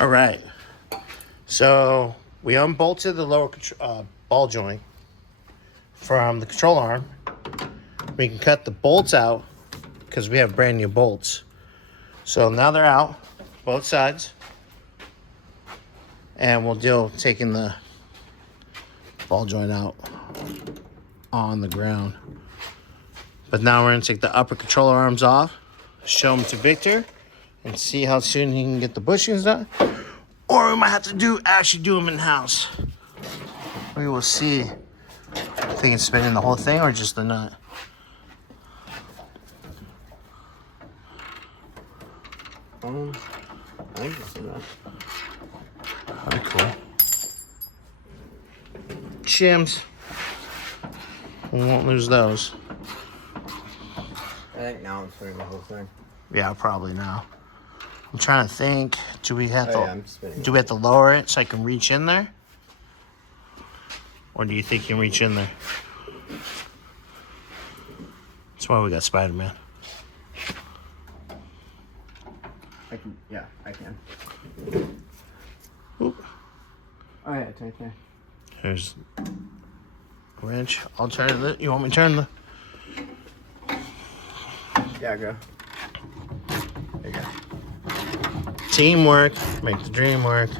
All right. So we unbolted the lower ball joint from the control arm. We can cut the bolts out because we have brand new bolts. So now they're out, both sides. And we'll deal taking the ball joint out on the ground. But now we're gonna take the upper controller arms off, show them to Victor, and see how soon he can get the bushings done. Or we might have to actually do them in-house. We will see if they can spin in the whole thing or just the nut. I think it's enough. That'd be cool. Shims. We won't lose those. I think now I'm spinning the whole thing. Yeah, probably now. I'm trying to think. Do we have I'm to lower it so I can reach in there? Or do you think you can reach in there? That's why we got Spider-Man. I can. Oop. Oh yeah, it's right there. There's a wrench. I'll turn it. You want me to turn the... Yeah, go. There you go. Teamwork. Make the dream work.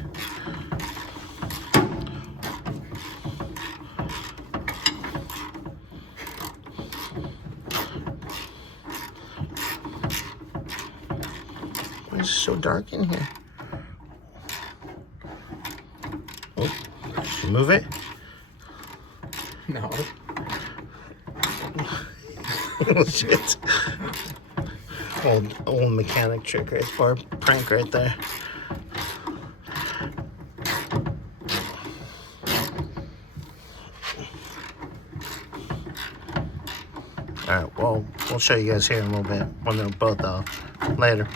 Why is it so dark in here? Oh, should we move it? No. Oh shit. Old mechanic trick right, or prank right there. Alright, well, we'll show you guys here in a little bit when they're both off. Later.